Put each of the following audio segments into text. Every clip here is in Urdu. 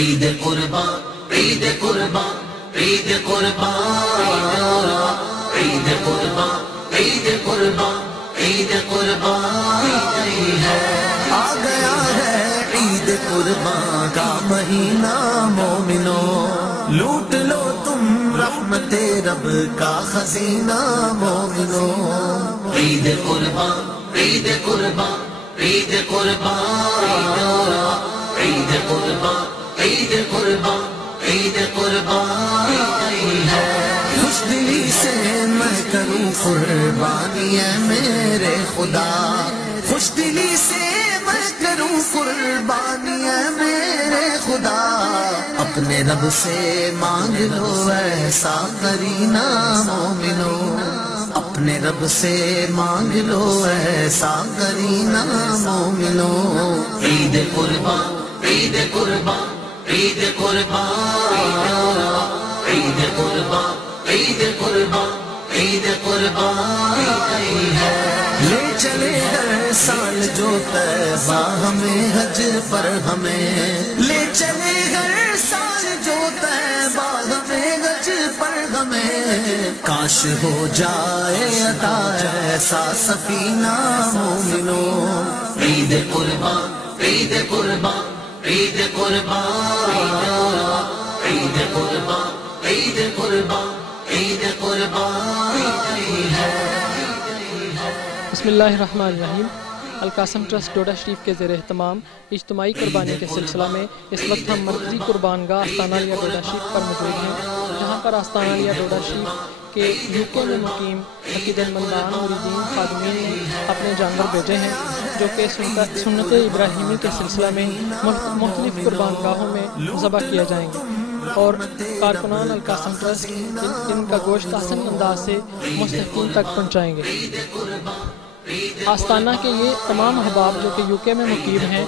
عید قربان عید قربان عید قربان عید قربان عید قربان عید قربان ہے آ گیا ہے عید قربان کا مہینہ مومنوں لوٹ لو تم رحمت رب کا خزینہ مومنوں عید قربان عید قربان عید قربان عید قربان عید قربان عید قربان ہے خوش دلی سے میں کروں قربانی ہے میرے خدا خوش دلی سے میں کروں قربانی ہے میرے خدا اپنے رب سے مانگ لو ایسا کرینہ مومنوں اپنے رب سے مانگ لو ایسا کرینہ مومنوں عید قربان عید قربان عید قربان عید قربان عید قربان عید قربان ہے لے چلے ہر سال جو طیبہ ہمیں حج پر ہمیں لے چلے ہر سال جو طیبہ ہمیں حج پر ہمیں کاش ہو جائے عطا ایسا سفینہ مومنوں عید قربان عید قربان عید قربان عید قربان عید قربان عید قربان ہے بسم اللہ الرحمن الرحیم القاسم ٹرسٹ ڈوڈا شریف کے زیر اہتمام اجتماعی قربانی کے سلسلہ میں اس وقت ہم مرکزی قربان گاہ آستانہ عالیہ ڈوڈا شریف پر موجود ہیں جہاں پر آستانہ عالیہ ڈوڈا شریف کے یوکے میں مقیم عقیدت مندان مریدین خادمین نے اپنے جانور بھیجے ہیں جو کہ سنت ابراہیمی کے سلسلہ میں مختلف قربان گاہوں میں ذبح کیا جائیں گے اور کارکنان القاسم ٹرسٹ ان کا گوشت آسان انداز سے مستحقین تک پہنچائیں گے آستانہ کے یہ تمام احباب جو کہ یوکے میں مقیم ہیں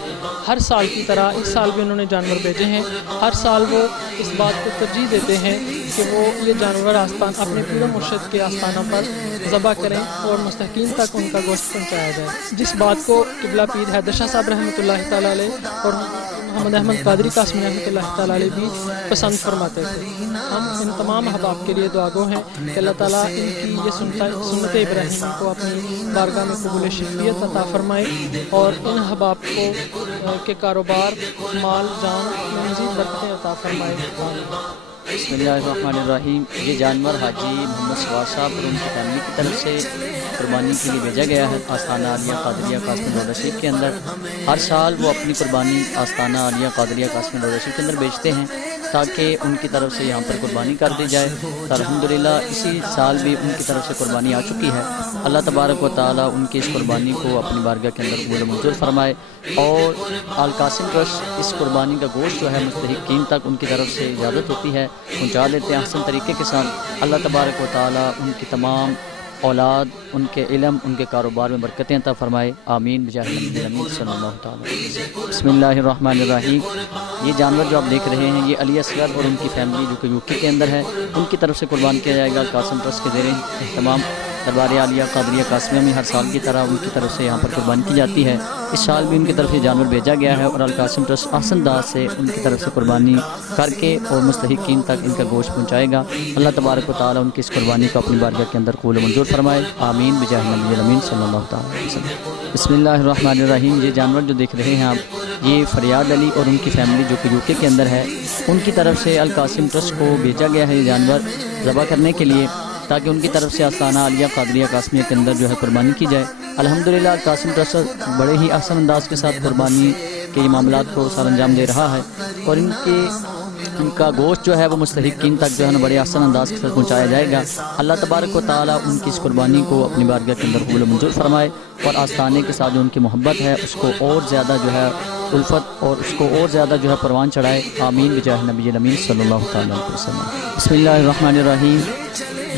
ہر سال کی طرح اس سال بھی انہوں نے جانور بھیجے ہیں ہر سال وہ اس بات کو ترجیح دیتے ہیں کہ وہ یہ جانور اپنے پیر مرشد کے آستانہ پر ذبح کریں اور مستحقین تک ان کا گوشت پہنچایا جائے جس بات کو قبلہ پیر حیدر شاہ صاحب رحمۃ اللہ تعالیٰ علیہ اور محمد احمد قادری قاسمی رحمۃ اللہ تعالیٰ علیہ بھی پسند فرماتے تھے ہم ان تمام احباب کے لیے دعا گو ہیں کہ اللہ تعالیٰ ان کی یہ سنت ابراہیمی کو اپنی بارگاہ میں قبول شفیعت عطا فرمائے اور ان احباب کو کے کاروبار مال جان میں مزید برکتیں عطا فرمائے بسم اللہ الرحمن الرحیم یہ جانور حاجی محمد سوار صاحب اور ان کی فیملی کی طرف سے قربانی کے لیے بھیجا گیا ہے آستانہ عالیہ قادریہ قاسمی ڈوڈا شریف کے اندر ہر سال وہ اپنی قربانی آستانہ عالیہ قادریہ قاسمی ڈوڈا شریف کے اندر بیچتے ہیں تاکہ ان کی طرف سے یہاں پر قربانی کر دی جائے تو الحمدللہ اسی سال بھی ان کی طرف سے قربانی آ چکی ہے اللہ تبارک و تعالیٰ ان کی اس قربانی کو اپنی بارگاہ کے اندر قبول و منظور فرمائے اور القاسم ٹرسٹ اس قربانی کا گوشت جو ہے مستحقین تک ان کی طرف سے اجازت ہوتی ہے پہنچا دیتے ہیں احسن طریقے کے ساتھ اللہ تبارک و تعالیٰ ان کی تمام اولاد ان کے علم ان کے کاروبار میں برکتیں عطا فرمائے آمین بجاہ نبی الامین صلی اللہ تعالیٰ بسم اللہ الرحمن الرحیم یہ جانور جو آپ دیکھ رہے ہیں یہ علی اصغر اور ان کی فیملی جو کہ یوکے کے اندر ہے ان کی طرف سے قربان کیا جائے گا القاسم ٹرسٹ کے زیر اہتمام دربار عالیہ قادریہ قاسمیہ میں ہر سال کی طرح ان کی طرف سے یہاں پر قربانی کی جاتی ہے اس سال بھی ان کی طرف سے جانور بھیجا گیا ہے اور القاسم ٹرسٹ آسان انداز سے ان کی طرف سے قربانی کر کے اور مستحقین تک ان کا گوشت پہنچائے گا اللہ تبارک و تعالیٰ ان کی اس قربانی کو اپنی بارگاہ کے اندر قبول و منظور فرمائے آمین بجاہ نبی الامین صلی اللہ تعالیٰ علیہ وسلم بسم اللہ الرحمن الرحیم یہ جانور جو دیکھ رہے ہیں آپ یہ فریاد علی اور ان کی فیملی جو کہ یوکے کے اندر ہے ان کی طرف سے القاسم ٹرسٹ کو بھیجا گیا ہے یہ جانور ذبح کرنے کے لیے تاکہ ان کی طرف سے آستانہ عالیہ قادریہ قاسمیہ کے اندر جو ہے قربانی کی جائے الحمدللہ القاسم ٹرسٹ بڑے ہی آسان انداز کے ساتھ قربانی کے یہ معاملات کو سر انجام دے رہا ہے اور ان کا گوشت جو ہے وہ مستحقین تک جو ہے نا بڑے آسان انداز کے ساتھ پہنچایا جائے گا اللہ تبارک و تعالیٰ ان کی اس قربانی کو اپنی بارگاہ کے اندر قبول و منظور فرمائے اور آستانے کے ساتھ جو ان کی محبت ہے اس کو اور زیادہ جو ہے الفت اور اس کو اور زیادہ جو ہے پروان چڑھائے آمین بجاہ نبی الامین صلی اللہ تعالیٰ علیہ وسلم بسم اللہ الرحمن الرحیم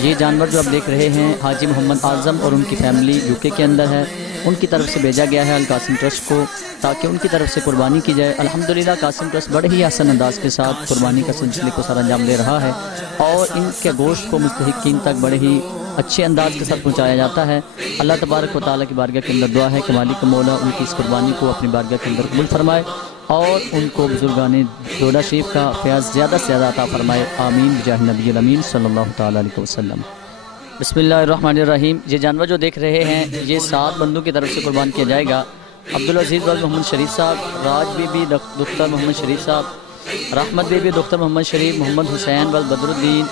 یہ جانور جو آپ دیکھ رہے ہیں حاجی محمد اعظم اور ان کی فیملی یوکے کے اندر ہے ان کی طرف سے بھیجا گیا ہے القاسم ٹرسٹ کو تاکہ ان کی طرف سے قربانی کی جائے الحمدللہ قاسم ٹرسٹ بڑے ہی آسان انداز کے ساتھ قربانی کا سلسلے کو سر انجام دے رہا ہے اور ان کے گوشت کو مستحقین تک بڑے ہی اچھے انداز کے ساتھ پہنچایا جاتا ہے اللہ تبارک و تعالیٰ کی بارگاہ کے اندر دعا ہے کہ مالک مولا ان کی اس قربانی کو اپنی بارگاہ کے اندر قبول فرمائے اور ان کو بزرگان ڈوڈا شریف کا فیاض زیادہ سے زیادہ عطا فرمائے، آمین بجاہ نبی الامین صلی اللہ تعالیٰ علیہ وسلم۔ بسم اللہ الرحمن الرحیم۔ یہ جانور جو دیکھ رہے ہیں یہ 7 بندوں کی طرف سے قربان کیا جائے گا۔ عبدالعزیز ولد محمد شریف صاحب، راج بی بی دختر محمد شریف صاحب، رحمت بی بی دختر محمد شریف، محمد حسین ولد بدر الدین،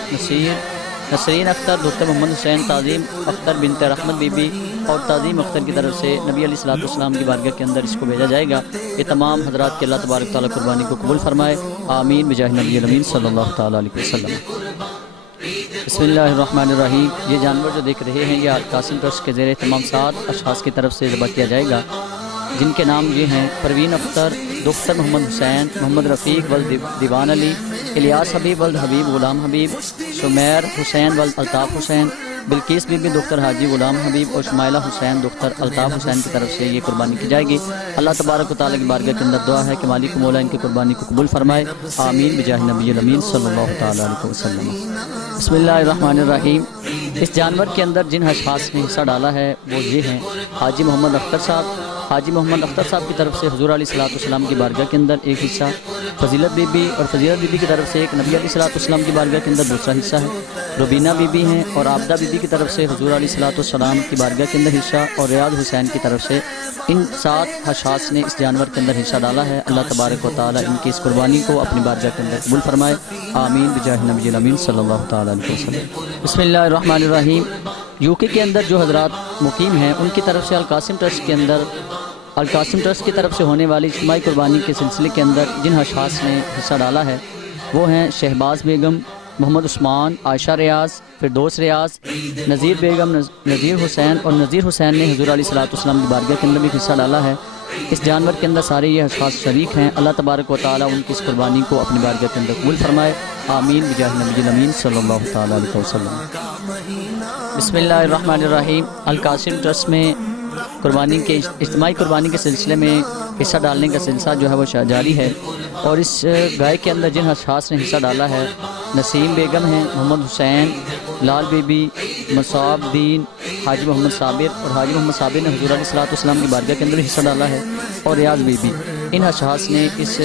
نسرین اختر دختر محمد حسین، تعظیم اختر بنت رحمت بی بی اور تعظیم اختر کی طرف سے نبی علیہ الصلوۃ والسلام کی بارگاہ کے اندر اس کو بھیجا جائے گا۔ یہ تمام حضرات کے اللہ تبارک تعالیٰ قربانی کو قبول فرمائے، آمین بجاہ نبی الامین صلی اللہ تعالیٰ علیہ وسلم۔ بسم اللہ الرحمن الرحیم۔ یہ جانور جو دیکھ رہے ہیں یہ قاسم ٹرسٹ کے زیر تمام 7 اشخاص کی طرف سے ذبح کیا جائے گا، جن کے نام یہ ہیں: پروین اختر دختر محمد حسین، محمد رفیق ولد دیوان علی، الیاس حبیب ولد حبیب غلام حبیب، شمیر حسین ولد الطاف حسین، بلقیس بی بی دختر حاجی غلام حبیب اور شمائلہ حسین دختر الطاف حسین کی طرف سے یہ قربانی کی جائے گی۔ اللہ تبارک و تعالیٰ کی بارگاہ کے اندر دعا ہے کہ مالک مولا ان کی قربانی کو قبول فرمائے، آمین بجاہ نبی الامین صلی اللہ تعالیٰ علیہ وسلم۔ بسم اللہ الرحمن الرحیم۔ اس جانور کے اندر جن اشخاص نے حصہ ڈالا ہے وہ یہ ہیں: حاجی محمد اختر صاحب، حاجی محمد اختر صاحب کی طرف سے حضور علیہ الصلوۃ والسلام کی بارگاہ کے اندر ایک حصہ، فضیلت بی بی اور فضیلت بی بی کی طرف سے ایک نبی علیہ الصلوۃ والسلام کی بارگاہ کے اندر دوسرا حصہ ہے، روبینہ بی بی ہیں اور عابدہ بی بی کی طرف سے حضور علیہ الصلوۃ والسلام کی بارگاہ کے اندر حصہ، اور ریاض حسین کی طرف سے ان 7 اشخاص نے اس جانور کے اندر حصہ ڈالا ہے۔ اللہ تبارک و تعالیٰ ان کی اس قربانی کو اپنی بارگاہ کے اندر قبول فرمائے، آمین بجاہ نبی الامین صلی اللہ تعالیٰ علیہ وسلم۔ بسم اللہ الرحمن الرحیم۔ UK کے اندر جو حضرات مقیم ہیں ان کی طرف سے القاسم ٹرسٹ کے اندر القاسم ٹرسٹ کی طرف سے ہونے والی اجتماعی قربانی کے سلسلے کے اندر جن اشخاص نے حصہ ڈالا ہے وہ ہیں: شہباز بیگم، محمد عثمان، عائشہ ریاض، فردوس ریاض، نذیر بیگم، نذیر حسین، اور نذیر حسین نے حضور علیہ الصلوۃ والسلام کی بارگاہ کے اندر بھی حصہ ڈالا ہے۔ اس جانور کے اندر سارے یہ اشخاص شریک ہیں۔ اللہ تبارک و تعالیٰ ان کی اس قربانی کو اپنی بارگاہ کے اندر قبول فرمائے، آمین بجاہ نبی الامین صلی اللہ تعالیٰ علیہ وسلم۔ بسم اللہ الرحمن الرحیم۔ القاسم ٹرسٹ میں قربانی کے اجتماعی قربانی کے سلسلے میں حصہ ڈالنے کا سلسلہ جو ہے وہ جاری ہے، اور اس گائے کے اندر جن اشخاص نے حصہ ڈالا ہے: نسیم بیگم ہیں، محمد حسین، لال بی بی، مصعب الدین، حاجی محمد صابر، اور حاجی محمد صابر نے حضور علیہ الصلوۃ والسلام کی بارگاہ کے اندر حصہ ڈالا ہے، اور ریاض بی بی۔ ان اشخاص نے اس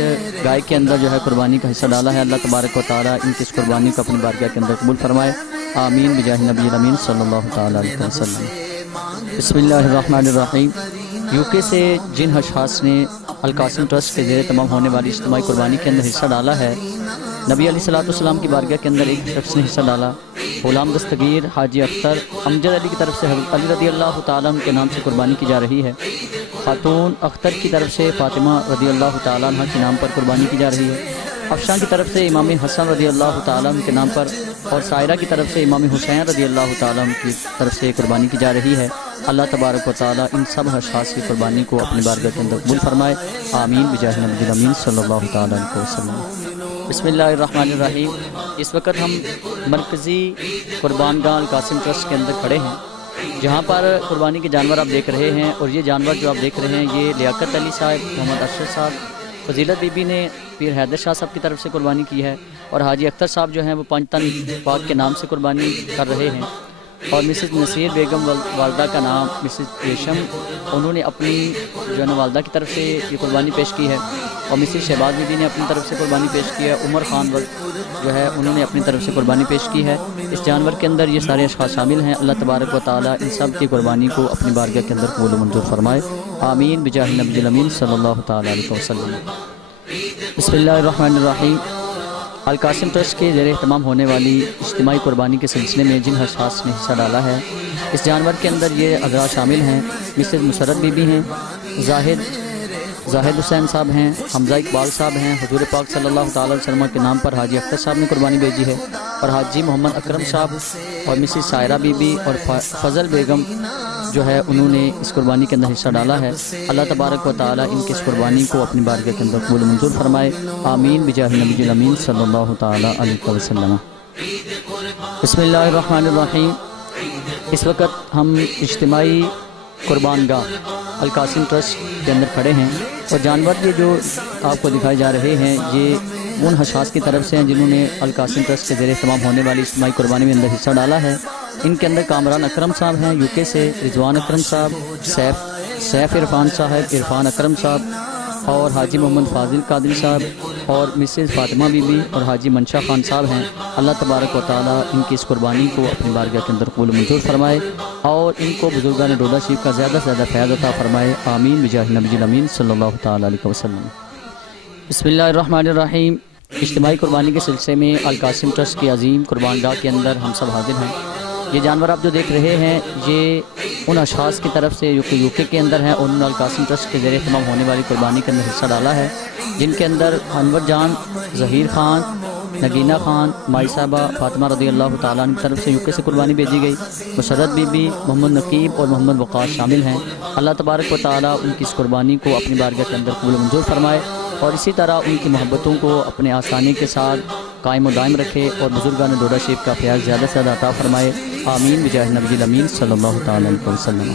گائے کے اندر جو ہے قربانی کا حصہ ڈالا ہے۔ اللہ تبارک و تعالیٰ ان کی اس قربانی کو اپنی بارگاہ کے اندر قبول فرمائے، آمین بجاہ نبی الامین صلی اللہ تعالیٰ علیہ وسلم۔ بسم اللہ الرحمن الرحیم۔ UK سے جن اشخاص نے القاسم ٹرسٹ کے زیر تمام ہونے والی اجتماعی قربانی کے اندر حصہ ڈالا ہے: نبی علیہ الصلوۃ والسلام کی بارگاہ کے اندر ایک شخص نے حصہ ڈالا، غلام دستگیر، حاجی اختر، امجد علی کی طرف سے حضرت علی رضی اللہ تعالیٰ عنہ کے نام سے قربانی کی جا رہی ہے، خاتون اختر کی طرف سے فاطمہ رضی اللہ تعالیٰ عنہ کے نام پر قربانی کی جا رہی ہے، افشاں کی طرف سے امام حسن رضی اللہ تعالیٰ عنہ کے نام پر، اور سائرہ کی طرف سے امام حسین رضی اللہ تعالیٰ عنہ کی طرف سے قربانی کی جا رہی ہے۔ اللہ تبارک و تعالیٰ ان سب اشخاص کی قربانی کو اپنی بارگاہ کے اندر قبول فرمائے، آمین بجاہ نبی الامین صلی اللہ تعالیٰ علیہ وسلم۔ بسم اللہ الرحمن الرحیم۔ اس وقت ہم مرکزی قربان گاہ القاسم ٹرسٹ کے اندر کھڑے ہیں، جہاں پر قربانی کے جانور آپ دیکھ رہے ہیں، اور یہ جانور جو آپ دیکھ رہے ہیں یہ لیاقت علی صاحب، محمد اشرف صاحب، فضیلت بی بی نے پیر حیدر شاہ صاحب کی طرف سے قربانی کی ہے، اور حاجی اختر صاحب جو ہیں وہ 5 تن پاک کے نام سے قربانی کر رہے ہیں، اور مسز نصیر بیگم والدہ کا نام مسز ریشم، انہوں نے اپنی جو ہے نا والدہ کی طرف سے یہ قربانی پیش کی ہے، اور مسز شہباز بی بی نے اپنی طرف سے قربانی پیش کی ہے، عمر خان جو ہے انہوں نے اپنی طرف سے قربانی پیش کی ہے۔ اس جانور کے اندر یہ سارے اشخاص شامل ہیں۔ اللہ تبارک و تعالیٰ ان سب کی قربانی کو اپنی بارگاہ کے اندر قبول و منظور فرمائے، آمین بجاہ نبی الامین صلی اللہ تعالیٰ علیہ وسلم۔ بسم اللہ الرحمن الرحیم۔ القاسم ٹرسٹ کے زیر اہتمام ہونے والی اجتماعی قربانی کے سلسلے میں جن اشخاص نے حصہ ڈالا ہے اس جانور کے اندر یہ حضرات شامل ہیں: مسز مسرت بی بی ہیں، زاہد حسین صاحب ہیں، حمزہ اقبال صاحب ہیں، حضور پاک صلی اللہ تعالیٰ علیہ وسلم کے نام پر حاجی اختر صاحب نے قربانی بھیجی ہے، اور حاجی محمد اکرم صاحب اور مسز سائرہ بی بی اور فضل بیگم جو ہے انہوں نے اس قربانی کے اندر حصہ ڈالا ہے۔ اللہ تبارک و تعالیٰ ان کی اس قربانی کو اپنی بارگاہ کے اندر قبول منظور فرمائے، آمین بجاہ نبی الامین صلی اللہ تعالیٰ علیہ وسلم۔ بسم اللہ الرحمن الرحیم۔ اس وقت ہم اجتماعی قربان گاہ القاسم ٹرسٹ کے اندر کھڑے ہیں، اور جانور یہ جو آپ کو دکھائے جا رہے ہیں یہ ان اشخاص کی طرف سے ہیں جنہوں نے القاسم ٹرسٹ کے زیر اہتمام ہونے والی اجتماعی قربانی میں اندر حصہ ڈالا ہے۔ ان کے اندر کامران اکرم صاحب ہیں UK سے، رضوان اکرم صاحب، سیف عرفان صاحب، عرفان اکرم صاحب، اور حاجی محمد فاضل قادری صاحب اور مسز فاطمہ بی بی اور حاجی منشا خان صاحب ہیں، اللہ تبارک و تعالیٰ ان کی اس قربانی کو اپنی بارگاہ کے اندر قبول و منظور فرمائے اور ان کو بزرگان ڈوڈا شریف کا زیادہ سے زیادہ فیض عطا فرمائے، آمین بجاہ نبی الامین صلی اللہ تعالیٰ علیہ وسلم۔ بسم اللہ الرحمن الرحیم۔ اجتماعی قربانی کے سلسلے میں القاسم ٹرسٹ کی عظیم قربان گاہ کے اندر ہم سب حاضر ہیں۔ یہ جانور آپ جو دیکھ رہے ہیں یہ ان اشخاص کی طرف سے جو کہ یو کے کے اندر ہیں، اور انہوں نے القاسم ٹرسٹ کے زیر اہتمام ہونے والی قربانی کے اندر حصہ ڈالا ہے، جن کے اندر انور جان، ظہیر خان، نگینہ خان، مائی صاحبہ فاطمہ رضی اللہ تعالیٰ عنہ کی طرف سے یو کے سے قربانی بھیجی گئی، مسرت بی بی، محمد نقیب اور محمد وقاص شامل ہیں۔ اللہ تبارک و تعالیٰ ان کی اس قربانی کو اپنی بارگاہ کے اندر قبول و منظور فرمائے اور اسی طرح ان کی محبتوں کو اپنے آسانی کے ساتھ قائم و دائم رکھے اور بزرگان ڈوڈا شریف کا فیض زیادہ سے زیادہ عطا فرمائے، آمین بجاہ نبی الامین صلی اللہ تعالیٰ علیہ وسلم۔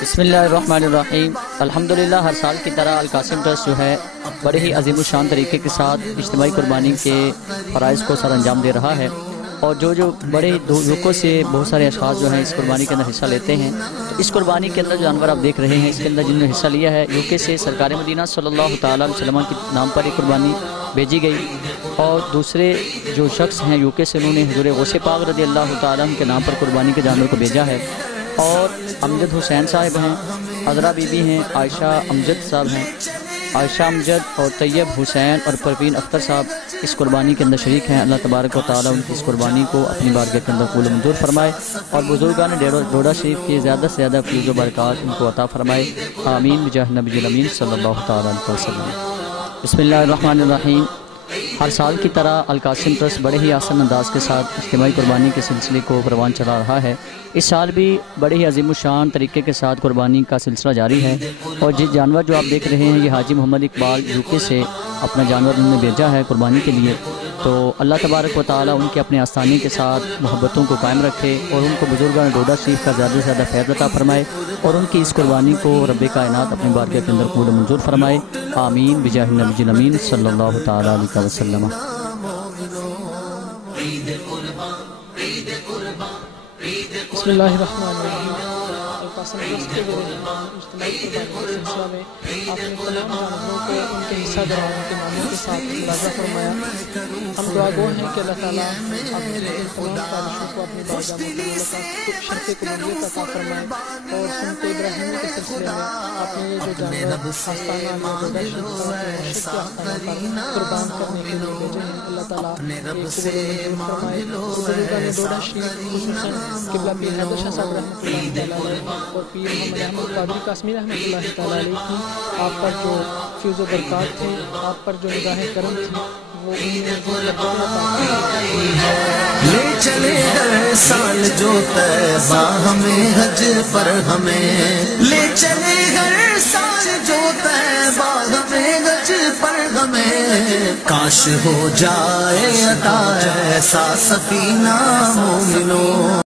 بسم اللہ الرحمن الرحیم۔ الحمدللہ ہر سال کی طرح القاسم ٹرسٹ جو ہے بڑے ہی عظیم الشان طریقے کے ساتھ اجتماعی قربانی کے فرائض کو سر انجام دے رہا ہے، اور جو بڑے رکوں سے بہت سارے اشخاص جو ہیں اس قربانی کے اندر حصہ لیتے ہیں۔ تو اس قربانی کے اندر جو جانور آپ دیکھ رہے ہیں، اس کے اندر جنہوں نے حصہ لیا ہے، یو کے سے سرکار مدینہ صلی اللہ تعالیٰ علیہ وسلم کے نام پر ایک قربانی بھیجی گئی، اور دوسرے جو شخص ہیں یو کے سے انہوں نے حضور غوث پاک رضی اللہ تعالیٰ عنہ کے نام پر قربانی کے جانور کو بھیجا ہے، اور امجد حسین صاحب ہیں، عذرا بی بی ہیں، عائشہ امجد صاحب ہیں، عائشہ امجد اور طیب حسین اور پروین اختر صاحب اس قربانی کے اندر شریک ہیں۔ اللہ تبارک و تعالیٰ ان کی اس قربانی کو اپنی بارگاہ کے اندر قبول و منظور فرمائے اور بزرگان ڈوڈا شریف کی زیادہ سے زیادہ فیض و برکات ان کو عطا فرمائے، آمین بجاہ نبی الامین صلی اللہ تعالیٰ علیہ وسلم۔ بسم اللہ الرحمن الرحیم۔ ہر سال کی طرح القاسم ٹرسٹ بڑے ہی آسان انداز کے ساتھ اجتماعی قربانی کے سلسلے کو پروان چلا رہا ہے۔ اس سال بھی بڑے ہی عظیم الشان طریقے کے ساتھ قربانی کا سلسلہ جاری ہے، اور جس جانور جو آپ دیکھ رہے ہیں یہ حاجی محمد اقبال یو کے سے اپنا جانور انہوں نے بھیجا ہے قربانی کے لیے۔ تو اللہ تبارک و تعالیٰ ان کے اپنے آستانے کے ساتھ محبتوں کو قائم رکھے اور ان کو بزرگان ڈوڈا شریف کا زیادہ سے زیادہ فیض عطا فرمائے اور ان کی اس قربانی کو رب کائنات اپنی بارگاہ کے اندر قبول و منظور فرمائے، آمین بجاہ نبی الامین صلی اللہ تعالیٰ علیہ وسلم۔ بسم اللہ الرحمن الرحیم۔ القاسم ٹرسٹ کے اجتماعی قربانی کے سلسلہ میں آپ نے تمام جانوروں کو ان کے حصہ دراؤں کے ناموں کے ساتھ ملاحظہ فرمایا۔ ہم دعا گو ہیں کہ اللہ تعالیٰ اپنے تمام خواہشوں کو اپنی بارگاہ میں شرف قبولیت عطا فرمائے، اور سنت ابراہیمی کے سلسلے میں آپ نے یہ جو جانور آستانہ ڈوڈا شریف اور مرشد کے آستانے پر قربان کرنے کے لیے بھیجے ہیں، اللہ تعالیٰ ایک قبول و منظور فرمائے۔ بزرگان ڈوڈا شریف خصوصاً قبلہ پیر حیدر شاہ صاحب رحمۃ اللہ تعالیٰ علیہ اور پیر محمد احمد قادری قاسمی رحمۃ اللہ تعالیٰ علیہ کی آپ پر جو فیض و برکات تھے، آپ پر جو نگاہ کرم تھی، وہ لے چلے ہر سال جو طیبہ ہمیں حج پر ہمیں، لے چلے ہر سال جو طیبہ ہمیں حج پر ہمیں، کاش ہو جائے عطا ایسا سفینہ مومنوں۔